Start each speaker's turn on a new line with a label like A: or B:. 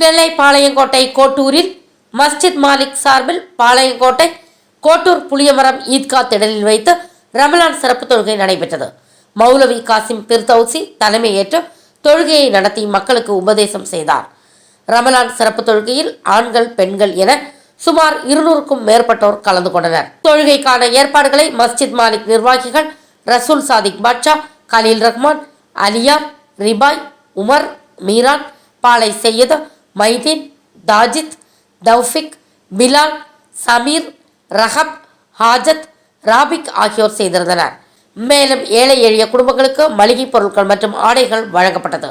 A: நெல்லை பாளையங்கோட்டை கோட்டூரில் மஸ்ஜித் மாலிக் சார்பில் பாளையங்கோட்டை கோட்டூர் புளியமரம் ஈத்கா திடலில் வைத்து ரமலான் சிறப்பு தொழுகை நடைபெற்றது. மௌலவி காசிம் பிர்தௌசி தலைமையேற்று தொழுகையை நடத்தி மக்களுக்கு உபதேசம் செய்தார். ரமலான் சிறப்பு தொழுகையில் ஆண்கள் பெண்கள் என சுமார் இருநூறுக்கும் மேற்பட்டோர் கலந்து கொண்டனர். தொழுகைக்கான ஏற்பாடுகளை மஸ்ஜித் மாலிக் நிர்வாகிகள் ரசூல் சாதிக் பாட்ஷா கலீல் ரஹ்மான் அலியார் ரிபாய் உமர் மீரான் பாலை செய்யது மைதீன் தாஜித் தௌஃபிக் பிலால் சமீர் ரஹப் ஹாஜத் ராபிக் ஆகியோர் செய்திருந்தனர். மேலும் ஏழை எளிய குடும்பங்களுக்கு மளிகை பொருட்கள் மற்றும் ஆடைகள் வழங்கப்பட்டது.